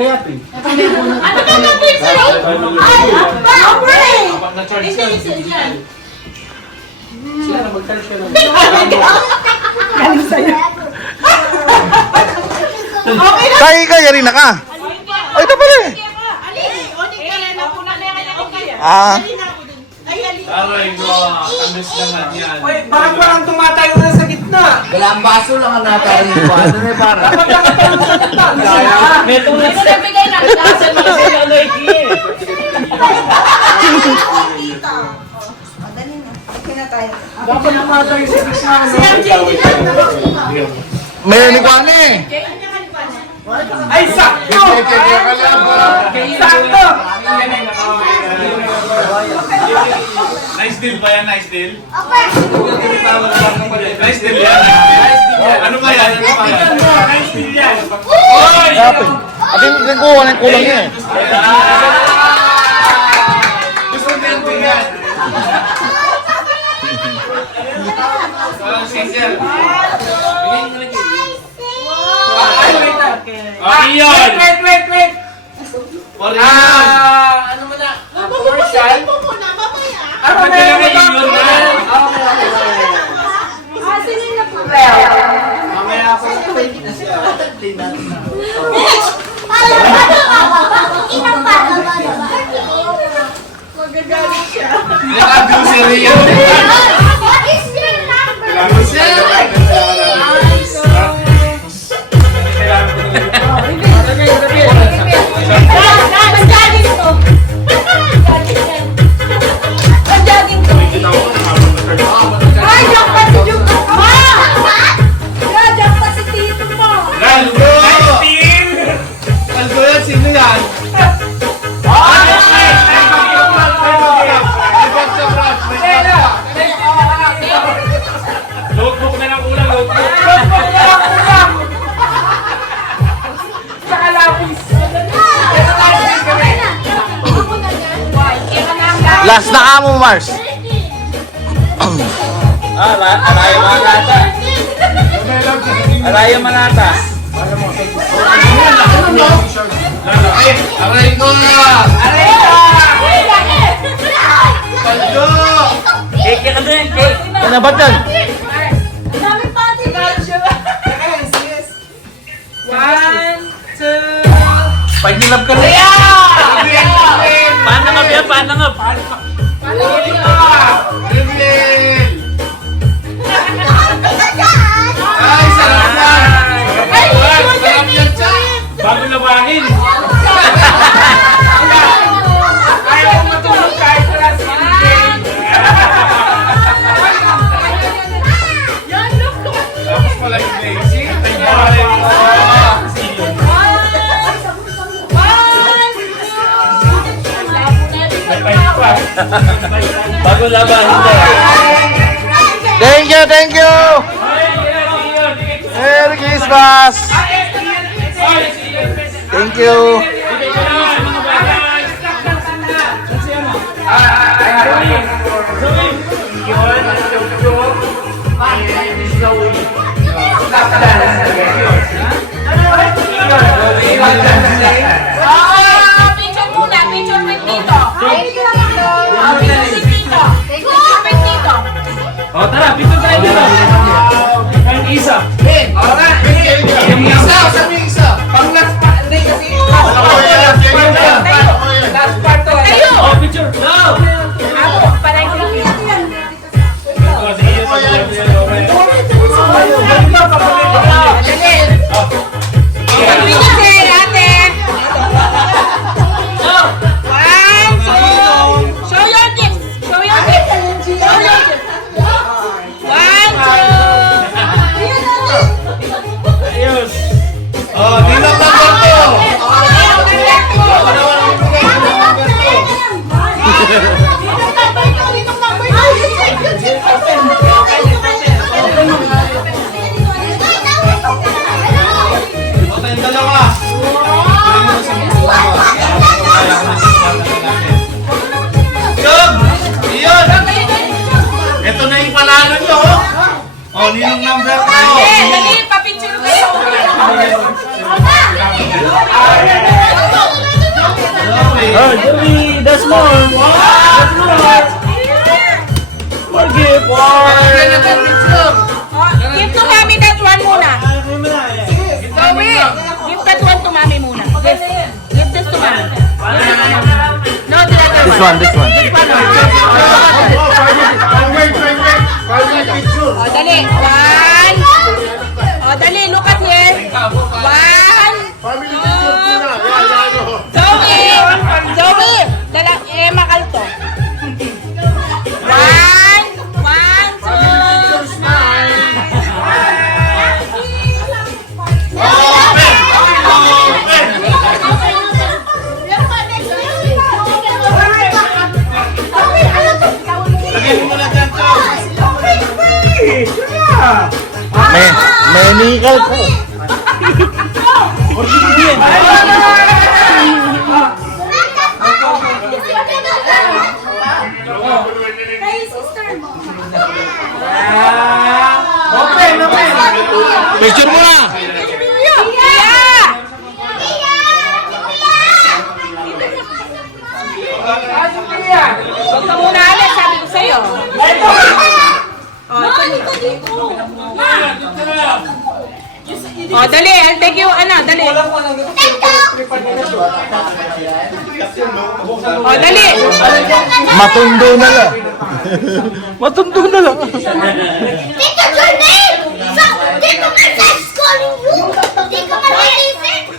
Kaya ito. Ano ka ba boy sa'yo? Ay! Kapag na-charge ka, sila na mag-charge ka lang. Galing sa'yo. Kaya ka, yari na ka. Ay, ito pala eh. Aray ko, tamis naman yan. Uy, bakit parang tumatayo na sa gitna? Dalawang baso lang ang natarin ko. Ano na para? Dapat nakatayo sa gitna. May tulas. Ito nagbigay ng klase mo sa Dapat nakatayo sa gitna. May nikwan eh. Ay, sakto! Sakto! Nice deal ba yan? Nice deal? Nice deal yan. Ano ba yan? Nice deal yan. Oy! At yung kuha ng kulang niya eh. Gusto niyan ko yan. Sincere. Iyon! Wait! Ano mo na? Commercial? Ano Kapag na kailangan yun na. Mamaya ako sa Magagalit siya. Naka-grocery yan. Algo yan, sino yan? Notebook na lang ulang, notebook. Saka lapis. Last na ka mo, Mars. Araya Manata. Araya Manata. Aray ko! Paldo! Cake ka doon, cake. Ano ba dyan? One, two. Pag nilab ka na. Panangap yan, panangap. Ay, sarap yan! Sarap yan, Cha! Bago labangin! Ayaw ko matulog kahit wala si Tapos pala yung lazy. Ay, pare mo! Bago laban, hindi. Thank you! Merry Christmas! Thank you! Picture muna, picture with Tito. Picture with Tito. Picture with Tito. O, tara, pito tayo dito. Ang isa. Pang last part, hindi kasi last part to. Tayo! O, picture. Go! Ako, panay ko lang yun. Picture, ate. One, two. Show your tips. Show your tips. Show your tips. One, two. Ayos. O, di lang number 2. O, tayong dalawa. Tuloy mo na sa mga Yun! Iyon! Ito na yung panalo nyo, oh! O, ninong number 2. Dali, papicture kayo. Oh, Joey, there's more. There's more. More gift. Give to mommy that one muna. Zoe, give that one to mommy muna. Give this to mommy. No, the other one. This one. This one. Oh, dali. One. Oh, dali. Look at here. One. Zoe, dala, makal to. One, two, May nickel po. Picture mo na! Huwag ka muna alis, sabi ko sa'yo. Oh, dali, I'll take you, dali. Oh, dali. Matundo na lang. Matundo na lang. Tito Johnny! Tito Mansay's calling you! Di ka malilisip!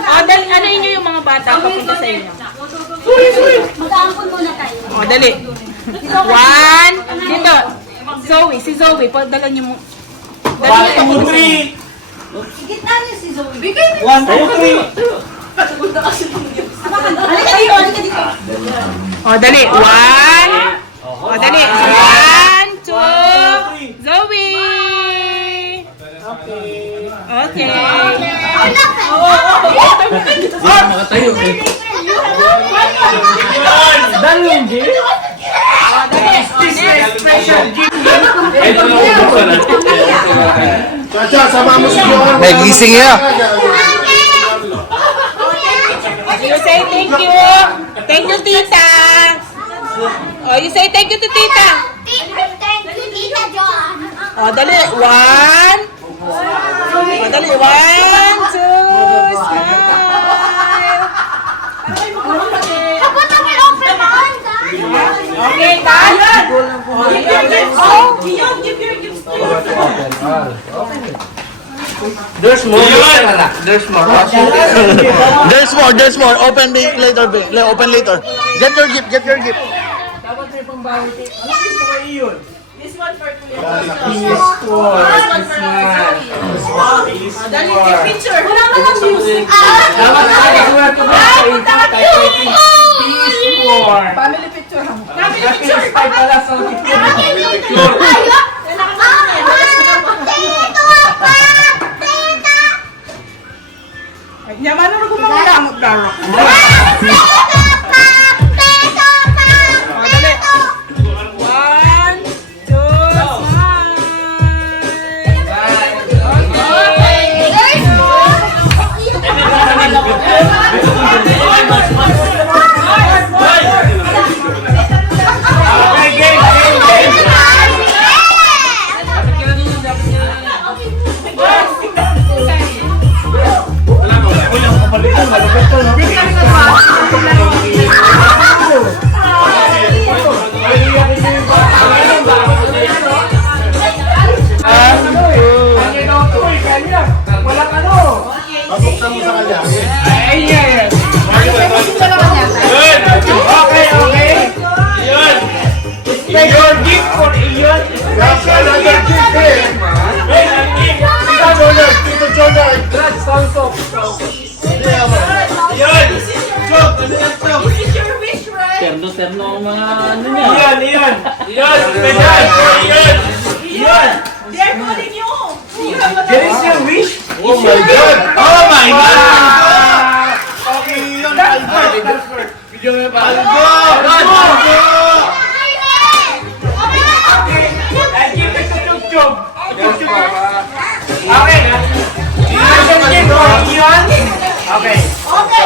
Oh, dali, ano inyo yung mga bata papunta sa inyo? Mag-aampon muna tayo. Oh, dali. One, dito. Zoe, si Zoe, dala niyo mo. Dali niyo ito. Gitna niyo si Zoe. 1, 2, 3. Halika dito, halika dito. Oh, dali. One. Oh, dali. One, two. Zoe. Okay. Makatayo. Dali yung gift. Chacha, sama mo si Johan. Nagising niya. You say thank you. Thank you, tita. Oh, you say thank you to tita. Thank you, Tita John. Oh, dali. One. Oh, dali. One, two. Smile. Kapag namin open on, Okay, done. Oh, give your gifts to your There's more. There's more. There's more. Open later. Open later. Get your gift. This one for Kuya. Dali, take picture. Wala ka ng music. Family picture. Family picture. Nyaman na gumagamot darok. One, two, smile. Pabuksan mo sa kanya. Your gift for Ian. That's another gift eh. Tito Jordan. That's also. Yan. Chok, ano yan, Chok? Terno ang mga ano niya. Ian. Special for Ian. They're calling you. There is your wish. Oh my God. Oh my God. Okay, yun. Albert. Video mo pa. Albert. I give it to Chug. Okay. Ian. Okay. Okay,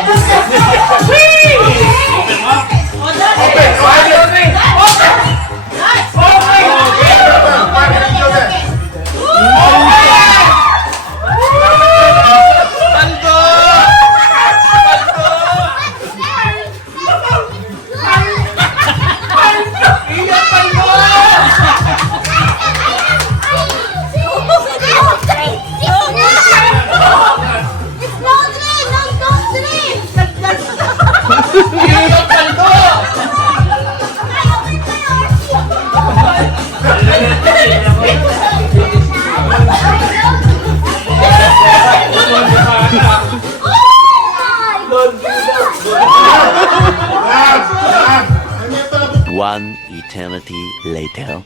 One eternity later.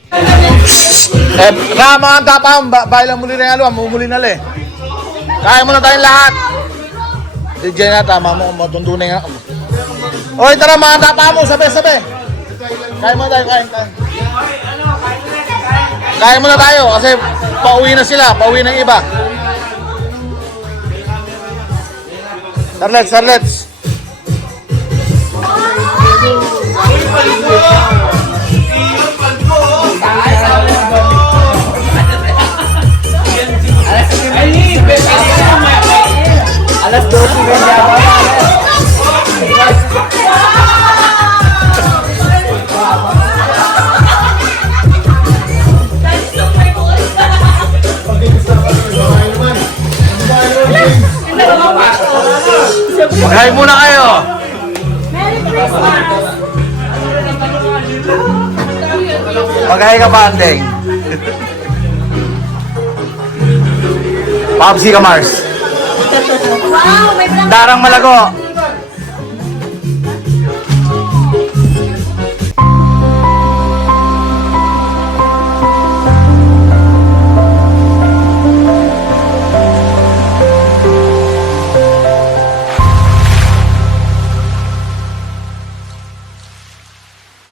Eh, na mga tapang, bahay lang muli na yung aluan, mumuli na le. Kaya mo na tayong lahat. DJ na, tama mo, matuntunay nga. Oy, tara mga tapa mo, sabi. Kaya mo na tayo, kaya. Kaya mo na tayo, kasi pauwi na sila, pauwi na yung iba. Starlets. Alas 12 ba? Mag-hi muna kayo. Mag-hi ka ba, Andeng? Papsi ka, Mars. Wow, may Darang Malago.